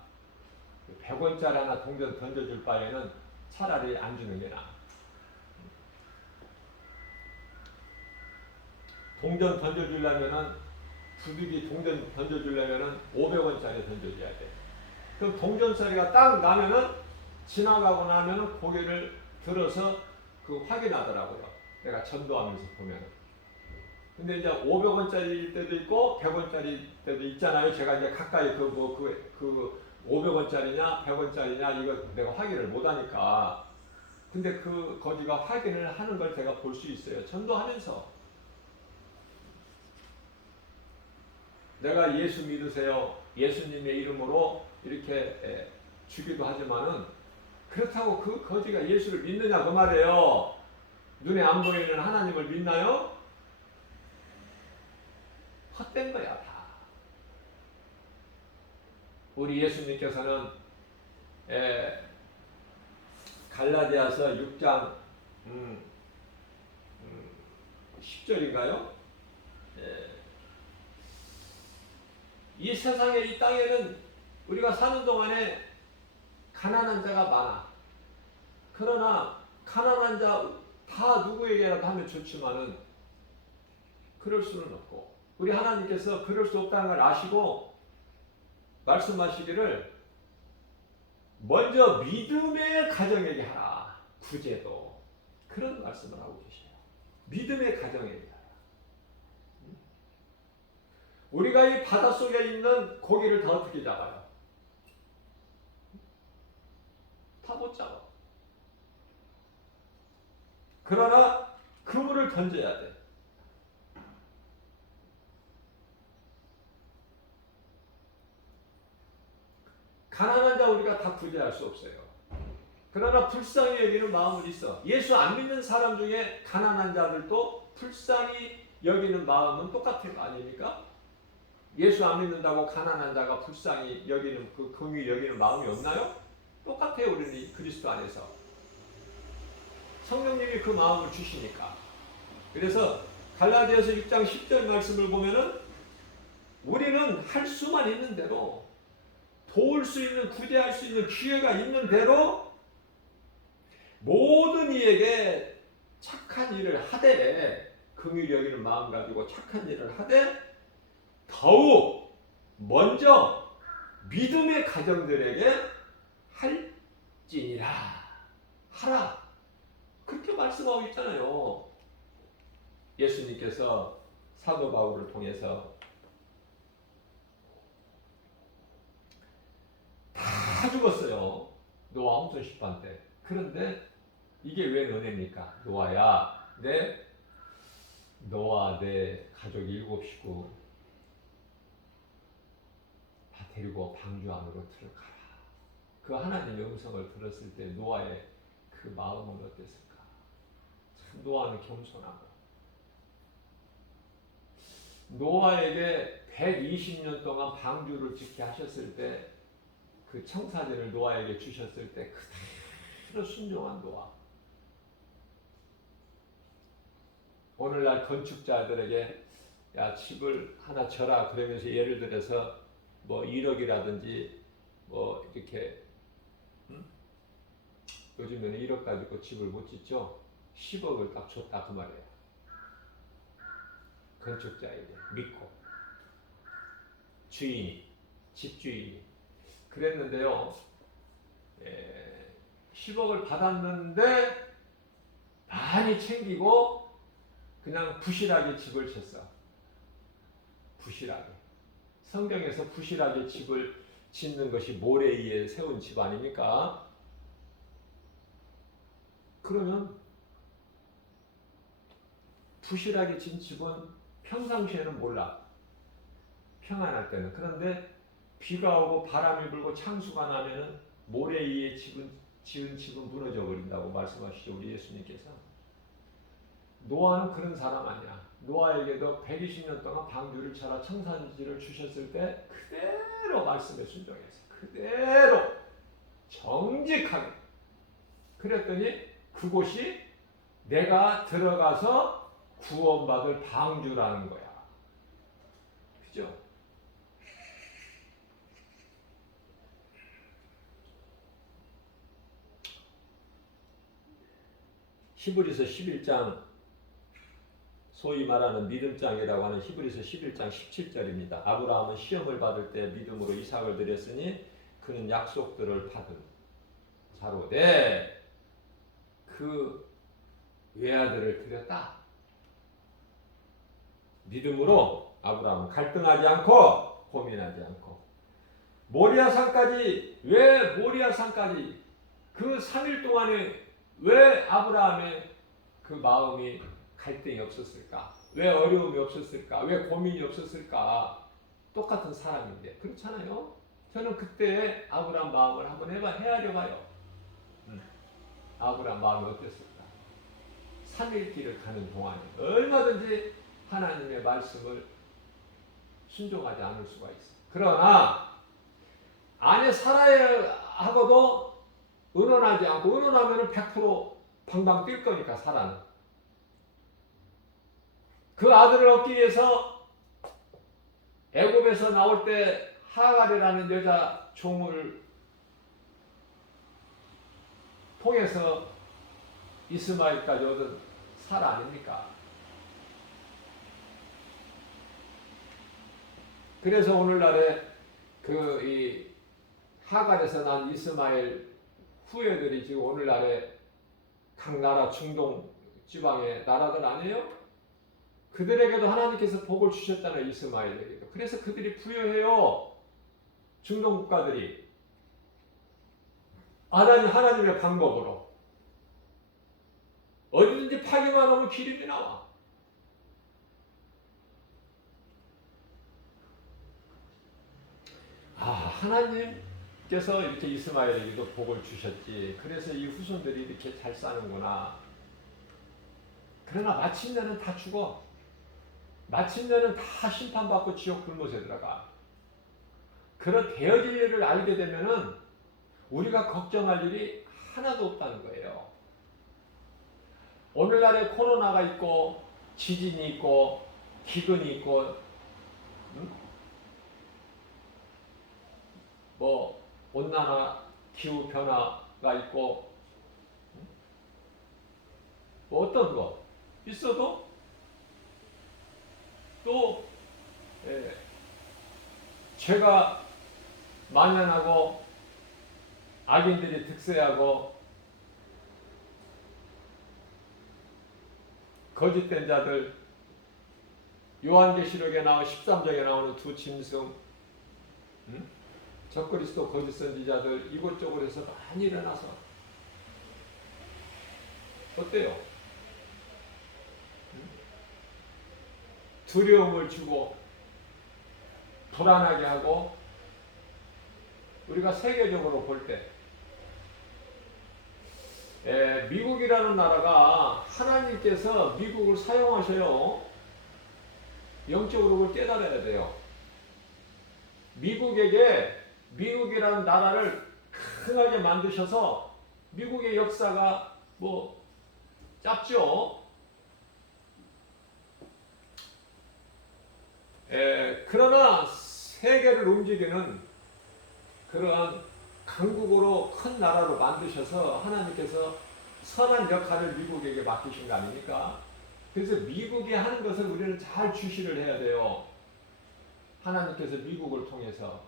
100원짜리 하나 동전 던져줄 바에는 차라리 안 주는 게 나아. 동전 던져주려면은, 부득이 동전 던져주려면은 500원짜리 던져줘야 돼. 그럼 동전짜리가 딱 나면은, 지나가고 나면은 고개를 들어서 그 확인하더라고요. 내가 전도하면서 보면은. 근데 이제 500원짜리일 때도 있고 100원짜리 때도 있잖아요. 제가 이제 가까이 그 500원짜리냐 100원짜리냐 이거 내가 확인을 못 하니까. 근데 그 거기가 확인을 하는 걸 제가 볼 수 있어요. 전도하면서. 내가 예수 믿으세요. 예수님의 이름으로 이렇게 주기도 하지만은 그렇다고 그 거지가 예수를 믿느냐 그 말이에요. 눈에 안 보이는 하나님을 믿나요? 헛된 거야 다. 우리 예수님께서는 갈라디아서 6장 10절인가요? 이 세상에 이 땅에는 우리가 사는 동안에 가난한 자가 많아. 그러나 가난한 자 다 누구에게라도 하면 좋지만은 그럴 수는 없고 우리 하나님께서 그럴 수 없다는 걸 아시고 말씀하시기를 먼저 믿음의 가정에게 하라. 구제도 그런 말씀을 하고 계셔요. 믿음의 가정에게 하라. 우리가 이 바닷속에 있는 고기를 다 어떻게 잡아요? 다 못 잡아. 그러나 그물을 던져야 돼. 가난한 자 우리가 다 구제할 수 없어요. 그러나 불쌍히 여기는 마음은 있어. 예수 안 믿는 사람 중에 가난한 자들도 불쌍히 여기는 마음은 똑같은 거 아닙니까? 예수 안 믿는다고 가난한 자가 불쌍히 여기는 그 긍휼히 여기는 마음이 없나요? 똑같아요. 우리는 그리스도 안에서 성령님이 그 마음을 주시니까. 그래서 갈라디아서 6장 10절 말씀을 보면은 우리는 할 수만 있는 대로 도울 수 있는 구제할 수 있는 기회가 있는 대로 모든 이에게 착한 일을 하되 긍휼히 여기는 마음 가지고 착한 일을 하되 더욱 먼저 믿음의 가정들에게 할지니라 하라 그렇게 말씀하고 있잖아요. 예수님께서 사도 바울을 통해서 다 죽었어요. 노아 홍수 심판 때. 그런데 이게 왜 너네입니까? 노아야 너와 내 가족이 7식구 다 데리고 방주 안으로 들어가라. 그 하나님의 음성을 들었을 때 노아의 그 마음은 어땠을까? 참 노아는 겸손하고 노아에게 120년 동안 방주를 짓게 하셨을 때 그 청사진을 노아에게 주셨을 때 그대로 순종한 노아. 오늘날 건축자들에게 야 집을 하나 져라 그러면서 예를 들어서 뭐 1억이라든지 뭐 이렇게 요즘에는 1억 가지고 집을 못 짓죠. 10억을 딱 줬다 그 말이에요. 건축자에게 믿고 주인이 집주인이 그랬는데요. 10억을 받았는데 많이 챙기고 그냥 부실하게 집을 쳤어. 부실하게. 성경에서 부실하게 집을 짓는 것이 모래 위에 세운 집 아닙니까? 그러면 부실하게 진 집은 평상시에는 몰라. 평안할 때는. 그런데 비가 오고 바람이 불고 창수가 나면은 모래 위에 지은 집은 무너져 버린다고 말씀하시죠. 우리 예수님께서. 노아는 그런 사람 아니야. 노아에게도 120년 동안 방주를 쳐라 청산지를 주셨을 때 그대로 말씀에 순종해서 그대로 정직하게 그랬더니 그곳이 내가 들어가서 구원받을 방주라는 거야. 그죠? 히브리서 11장 소위 말하는 믿음장이라고 하는 히브리서 11장 17절입니다. 아브라함은 시험을 받을 때 믿음으로 이삭을 드렸으니 그는 약속들을 받은 자로되 그 외아들을 드렸다. 믿음으로 아브라함은 갈등하지 않고 고민하지 않고 모리아산까지 왜 모리아산까지 그 3일 동안에 왜 아브라함의 그 마음이 갈등이 없었을까? 왜 어려움이 없었을까? 왜 고민이 없었을까? 똑같은 사람인데 그렇잖아요. 저는 그때 아브라함 마음을 한번 헤아려 봐요. 아브라함 마음이 어땠을까? 3일 길을 가는 동안에 얼마든지 하나님의 말씀을 순종하지 않을 수가 있어. 그러나 아내 사라하고도 의논하지 않고 의논하면 100% 방방 뛸 거니까 사라는. 그 아들을 얻기 위해서 애굽에서 나올 때 하갈이라는 여자 종을 통해서 이스마엘까지 얻은 사라 아닙니까? 그래서 오늘날에 이 하갈에서 난 이스마엘 후예들이 지금 오늘날에 각 나라 중동 지방의 나라들 아니에요? 그들에게도 하나님께서 복을 주셨다는 이스마엘에게도. 그래서 그들이 부여해요. 중동 국가들이 하나님의 방법으로 어디든지 파기만 하면 기름이 나와. 하나님께서 이렇게 이스마엘에게도 복을 주셨지. 그래서 이 후손들이 이렇게 잘 사는구나. 그러나 마침내는 다 죽어. 마침내는 다 심판받고 지옥 불못에 들어가. 그런 되어질 일을 알게 되면은 우리가 걱정할 일이 하나도 없다는 거예요. 오늘날에 코로나가 있고 지진이 있고 기근이 있고 온난화 기후 변화가 있고 어떤 거 있어도 또 죄가 만연하고 악인들이 득세하고 거짓된 자들, 요한계시록에 13장에 나오는 두 짐승, 적그리스도 거짓 선지자들 이곳저곳 에서 많이 일어나서 어때요? 두려움을 주고 불안하게 하고 우리가 세계적으로 볼 때 미국이라는 나라가 하나님께서 미국을 사용하셔요. 영적으로 그걸 깨달아야 돼요. 미국이라는 나라를 크게 만드셔서 미국의 역사가 짧죠. 그러나 세계를 움직이는 그러한 강국으로 큰 나라로 만드셔서 하나님께서 선한 역할을 미국에게 맡기신 거 아닙니까? 그래서 미국이 하는 것을 우리는 잘 주시를 해야 돼요. 하나님께서 미국을 통해서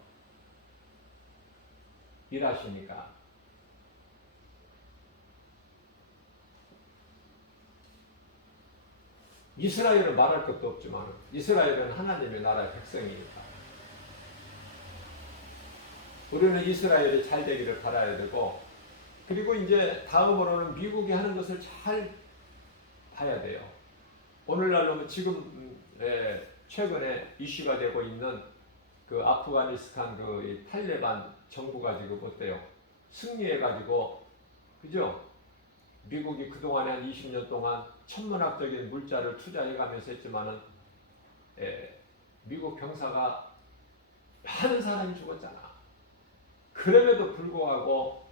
일하시니까. 이스라엘은 말할 것도 없지만 이스라엘은 하나님의 나라의 백성이니까 우리는 이스라엘이 잘 되기를 바라야 되고, 그리고 이제 다음으로는 미국이 하는 것을 잘 봐야 돼요. 오늘날로 지금 최근에 이슈가 되고 있는 그 아프가니스탄 그 탈레반 정부가 지금 어때요? 승리해가지고, 그죠? 미국이 그동안에 한 20년 동안 천문학적인 물자를 투자해가면서 했지만은 미국 병사가 많은 사람이 죽었잖아. 그럼에도 불구하고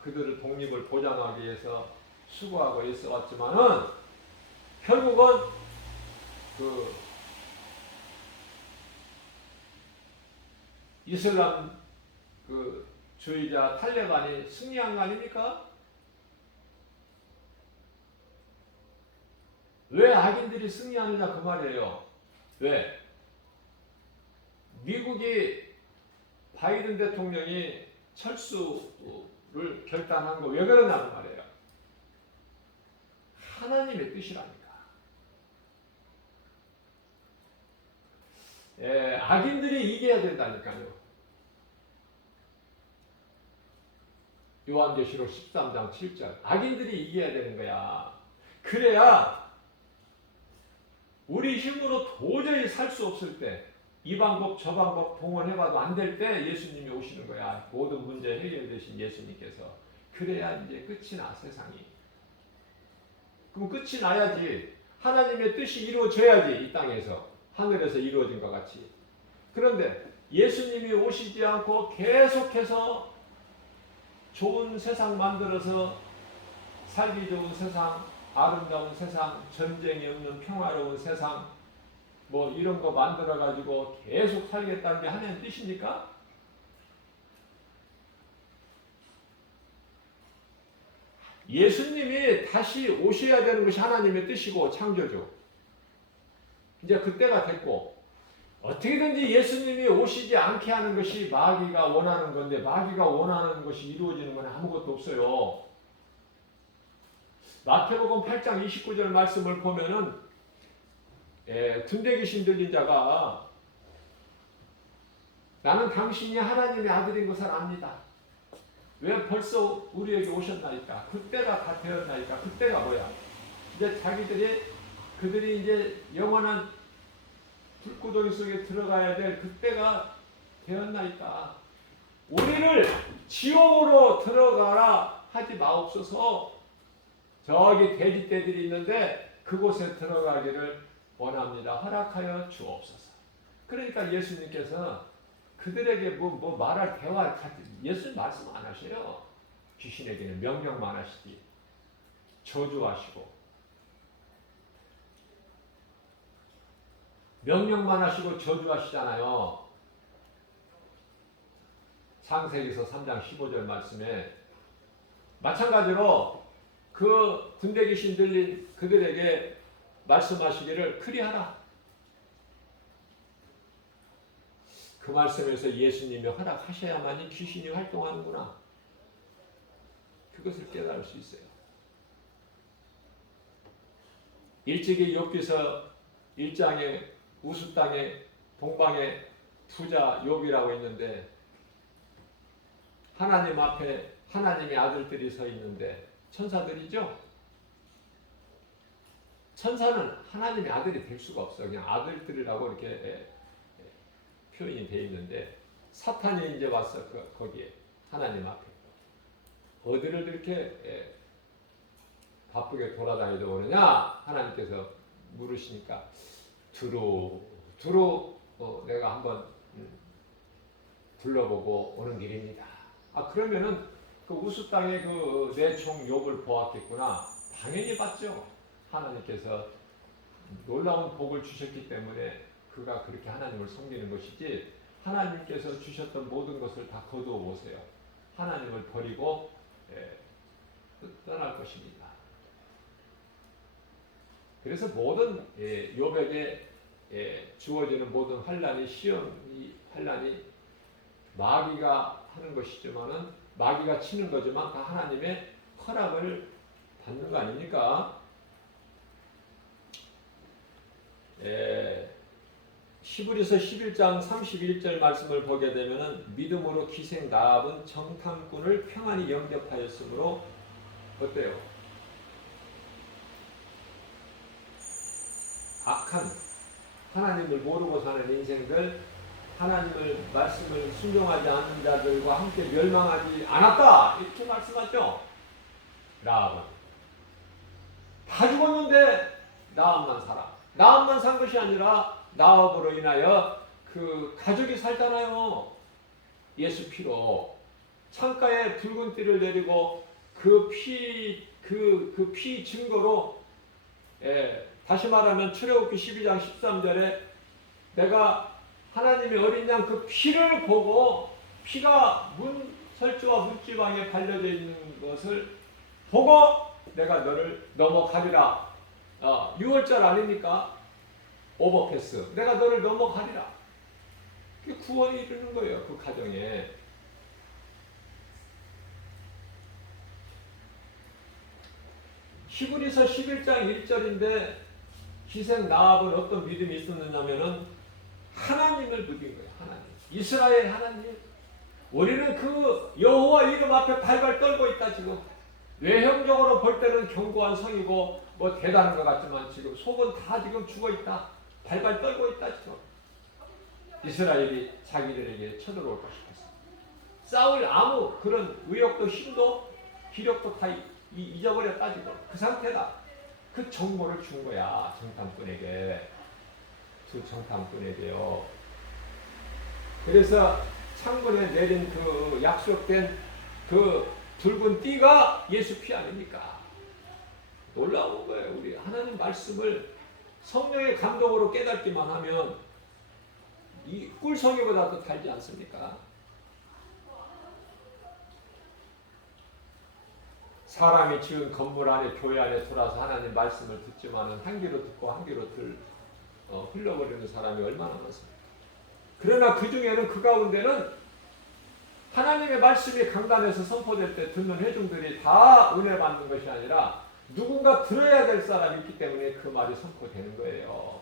그들의 독립을 보장하기 위해서 수고하고 있어왔지만은 결국은 그 이슬람 그 주의자 탈레반이 승리한 거 아닙니까? 왜 악인들이 승리하느냐 그 말이에요. 왜? 미국이 바이든 대통령이 철수를 결단한 거 왜 그러냐는 말이에요. 하나님의 뜻이라니까. 악인들이 이겨야 된다니까요. 요한계시록 13장 7절. 악인들이 이겨야 되는 거야. 그래야 우리 힘으로 도저히 살 수 없을 때, 이 방법 저 방법 동원해봐도 안 될 때 예수님이 오시는 거야. 모든 문제 해결되신 예수님께서. 그래야 이제 끝이 나, 세상이. 그럼 끝이 나야지. 하나님의 뜻이 이루어져야지, 이 땅에서. 하늘에서 이루어진 것 같이. 그런데 예수님이 오시지 않고 계속해서 좋은 세상 만들어서, 살기 좋은 세상, 아름다운 세상, 전쟁이 없는 평화로운 세상, 뭐 이런 거 만들어 가지고 계속 살겠다는 게 하나님 뜻입니까? 예수님이 다시 오셔야 되는 것이 하나님의 뜻이고 창조죠. 이제 그때가 됐고, 어떻게든지 예수님이 오시지 않게 하는 것이 마귀가 원하는 건데, 마귀가 원하는 것이 이루어지는 건 아무것도 없어요. 마태복음 8장 29절 말씀을 보면은 군대 귀신 들린 자가 나는 당신이 하나님의 아들인 것을 압니다. 왜 벌써 우리에게 오셨나이까? 그때가 다 되었나이까? 그때가 뭐야? 이제 그들이 이제 영원한 불구덩이 속에 들어가야 될 그때가 되었나이까? 우리를 지옥으로 들어가라 하지 마옵소서. 저기 돼지떼들이 있는데 그곳에 들어가기를 원합니다. 허락하여 주옵소서. 그러니까 예수님께서 그들에게 뭐 말할 대화, 예수님 말씀 안 하셔요. 귀신에게는 명령만 하시지. 저주하시고. 명령만 하시고 저주하시잖아요. 창세기서 3장 15절 말씀에 마찬가지로 그 군대 귀신 들린 그들에게 말씀하시기를 그리하라. 그 말씀에서 예수님이 허락하셔야만이 귀신이 활동하는구나. 그것을 깨달을 수 있어요. 일찍이 욥기서 1장에 우수 땅에 동방에 부자 욥이라고 있는데, 하나님 앞에 하나님의 아들들이 서 있는데, 천사들이죠. 천사는 하나님의 아들이 될 수가 없어요. 그냥 아들들이라고 이렇게 표현이 되어 있는데, 사탄이 이제 와서 거기에 하나님 앞에 어디를 그렇게 바쁘게 돌아다니도 오느냐 하나님께서 물으시니까 두루 내가 한번 둘러보고 오는 길입니다. 그러면은 그 우수 땅에 그 내 종 욥을 보았겠구나. 당연히 봤죠. 하나님께서 놀라운 복을 주셨기 때문에 그가 그렇게 하나님을 섬기는 것이지, 하나님께서 주셨던 모든 것을 다 거두어 보세요. 하나님을 버리고 떠날 것입니다. 그래서 모든 욥에게 주어지는 모든 환난이, 시험이, 환난이 마귀가 하는 것이지만은, 마귀가 치는 거지만 다 하나님의 허락을 받는 거 아닙니까? 히브리서 11장 31절 말씀을 보게 되면은 믿음으로 기생 라합은 정탐꾼을 평안히 영접하였으므로 어때요? 악한 하나님을 모르고 사는 인생들, 하나님을 말씀을 순종하지 않는 자들과 함께 멸망하지 않았다, 이렇게 말씀하죠. 라합은 다 죽었는데 라합만 살아. 라합만 산 것이 아니라 라합으로 인하여 그 가족이 살잖아요. 예수 피로 창가에 붉은 띠를 내리고 그 피 증거로, 다시 말하면 출애굽기 12장 13절에 내가 하나님의 어린 양 그 피를 보고, 피가 설주와 문지방에 발려져 있는 것을 보고 내가 너를 넘어가리라. 6월절 아닙니까? 오버패스. 내가 너를 넘어가리라. 그게 구원이 이르는 거예요. 그 가정에. 히브리서 11장 1절인데, 희생 라합은 어떤 믿음이 있었느냐면은 하나님을 믿은 거예요. 하나님. 이스라엘 하나님. 우리는 그 여호와 이름 앞에 발발 떨고 있다 지금. 외형적으로 볼 때는 견고한 성이고 뭐 대단한 것 같지만 지금 속은 다 지금 죽어 있다. 발발 떨고 있다 지금. 이스라엘이 자기들에게 쳐들어올 것이었어. 싸울 아무 그런 의욕도 힘도 기력도 다 잊어버렸다 지금. 그 상태다. 그 정보를 준 거야 정탐꾼에게. 두 정탐꾼에게요. 그래서 창문에 내린 그 약속된 그 붉은 띠가 예수 피 아닙니까? 놀라운 거예요. 우리 하나님 말씀을 성령의 감동으로 깨닫기만 하면 이 꿀성이보다도 달지 않습니까? 사람이 지은 건물 안에 교회 안에 들어와서 하나님 말씀을 듣지만은 한 귀로 듣고 한 귀로 흘려버리는 사람이 얼마나 많습니까? 그러나 그 중에는 그 가운데는 하나님의 말씀이 강단에서 선포될 때 듣는 회중들이 다 은혜 받는 것이 아니라 누군가 들어야 될 사람이 있기 때문에 그 말이 선포되는 거예요.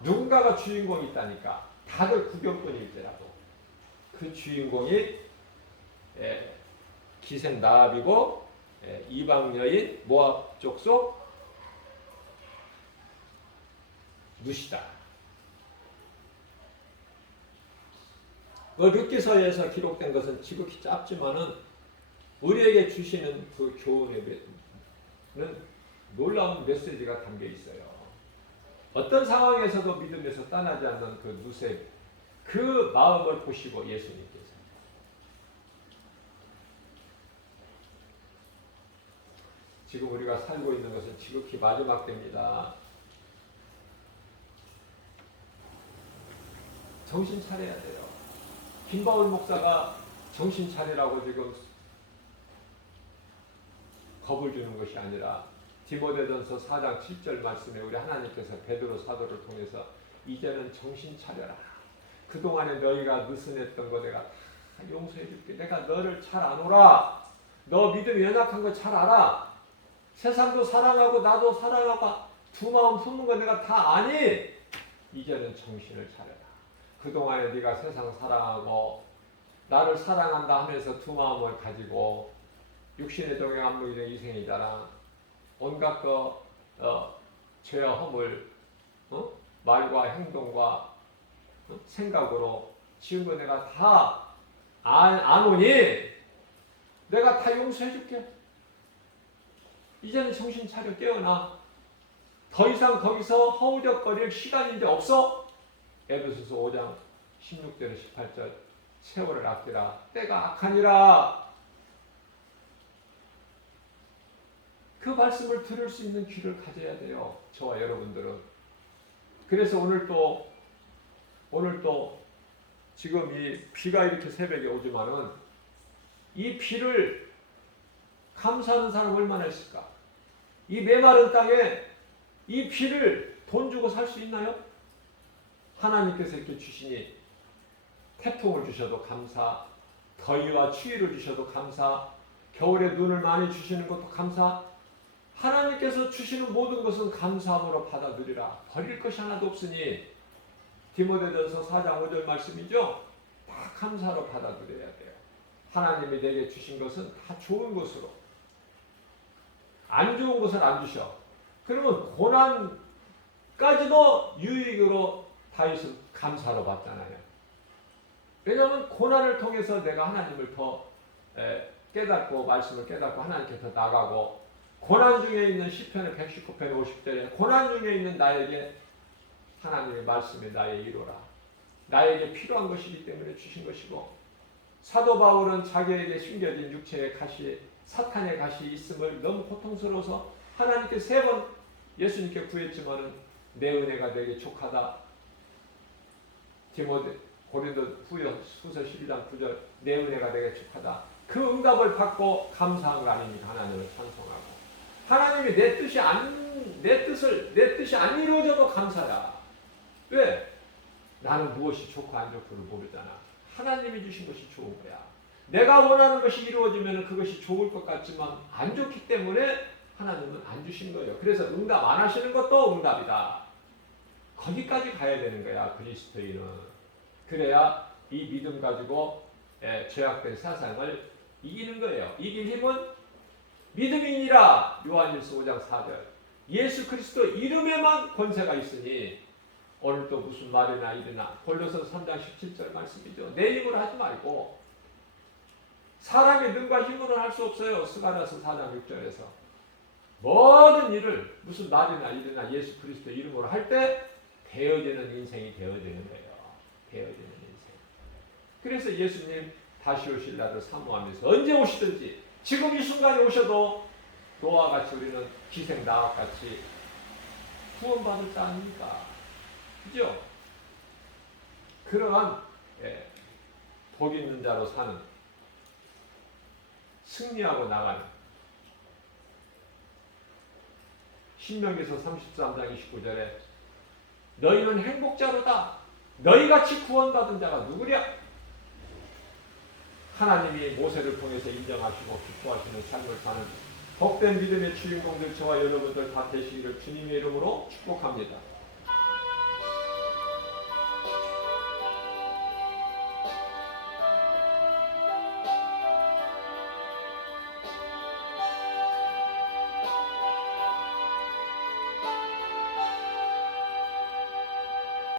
누군가가 주인공이 있다니까. 다들 구경꾼일지라도 그 주인공이 기생 라합이고 이방 여인 모압 족속 룻이다. 룻기서에서 기록된 것은 지극히 짧지만은 우리에게 주시는 그 교훈에는 놀라운 메시지가 담겨 있어요. 어떤 상황에서도 믿음에서 떠나지 않는 그 룻의 그 마음을 보시고 예수님께서 지금 우리가 살고 있는 것은 지극히 마지막 때입니다. 정신 차려야 돼요. 김바울 목사가 정신 차리라고 지금 겁을 주는 것이 아니라 디모데전서 4장 7절 말씀에 우리 하나님께서 베드로 사도를 통해서 이제는 정신 차려라. 그동안에 너희가 느슨했던 거 내가 다 용서해 줄게. 내가 너를 잘 아노라. 너 믿음이 연약한 거 잘 알아. 세상도 사랑하고 나도 사랑하고 두 마음 품는 거 내가 다 아니. 이제는 정신을 차려라. 그동안에 네가 세상 사랑하고 나를 사랑한다 하면서 두 마음을 가지고 육신의 동행 안목의 이생이잖아. 온갖 죄와 허물 말과 행동과 생각으로 지은 거 내가 다 아노니 내가 다 용서해 줄게. 이제는 정신 차려 깨어나. 더 이상 거기서 허우적거릴 시간이 이제 없어. 에베소서 5장 16절에 18절 세월을 아끼라. 때가 악하니라. 그 말씀을 들을 수 있는 귀를 가져야 돼요. 저와 여러분들은. 그래서 오늘도 지금 이 비가 이렇게 새벽에 오지만은 이 비를 감사하는 사람 얼마나 있을까? 이 메마른 땅에 이 비를 돈 주고 살 수 있나요? 하나님께서 이렇게 주시니 태풍을 주셔도 감사, 더위와 추위를 주셔도 감사, 겨울에 눈을 많이 주시는 것도 감사. 하나님께서 주시는 모든 것은 감사함으로 받아들이라. 버릴 것이 하나도 없으니 디모데전서 4장 5절 말씀이죠. 다 감사로 받아들여야 돼요. 하나님이 내게 주신 것은 다 좋은 것으로. 안 좋은 것은 안 주셔. 그러면 고난까지도 유익으로 다윗은 감사로 받잖아요. 왜냐하면 고난을 통해서 내가 하나님을 더 깨닫고 말씀을 깨닫고 하나님께 더 나가고 고난 중에 있는 시편의 119편 50절에 고난 중에 있는 나에게 하나님의 말씀이 나의 위로라. 나에게 필요한 것이기 때문에 주신 것이고 사도 바울은 자기에게 심겨진 육체의 가시 사탄의 가시 있음을 너무 고통스러워서 하나님께 3번 예수님께 구했지만은 내 은혜가 내게 족하다. 고린도 후서 12장 9절 내 은혜가 내게 족하다. 그 응답을 받고 감사한 거 아닙니까? 하나님을 찬송하고 하나님이 내 뜻이 안 이루어져도 감사야. 왜? 나는 무엇이 좋고 안 좋고를 모르잖아. 하나님이 주신 것이 좋은 거야. 내가 원하는 것이 이루어지면 그것이 좋을 것 같지만 안 좋기 때문에 하나님은 안 주신 거예요. 그래서 응답 안 하시는 것도 응답이다. 거기까지 가야 되는 거야, 그리스도인은. 그래야 이 믿음 가지고 죄악된 세상을 이기는 거예요. 이길 힘은 믿음이니라. 요한일서 5장 4절. 예수 그리스도 이름에만 권세가 있으니 오늘 또 무슨 말이나 일이나 골로새서 3장 17절 말씀이죠. 내 힘으로 하지 말고 사람의 능과 힘으로는 할 수 없어요. 스가랴서 4장 6절에서 모든 일을 무슨 말이나 일이나 예수 그리스도 이름으로 할 때 되어지는 인생이 되어지는 거예요. 되어지는 인생. 그래서 예수님 다시 오실 날을 사모하면서 언제 오시든지 지금 이 순간에 오셔도 노아와 같이 우리는 기생 나와 같이 구원받을 자 아닙니까? 그죠? 그러한 복 있는 자로 사는 승리하고 나가는 신명기서 33장 29절에 너희는 행복자로다. 너희같이 구원받은 자가 누구랴? 하나님이 모세를 통해서 인정하시고 기뻐하시는 삶을 사는 복된 믿음의 주인공들 저와 여러분들 다 되시기를 주님의 이름으로 축복합니다.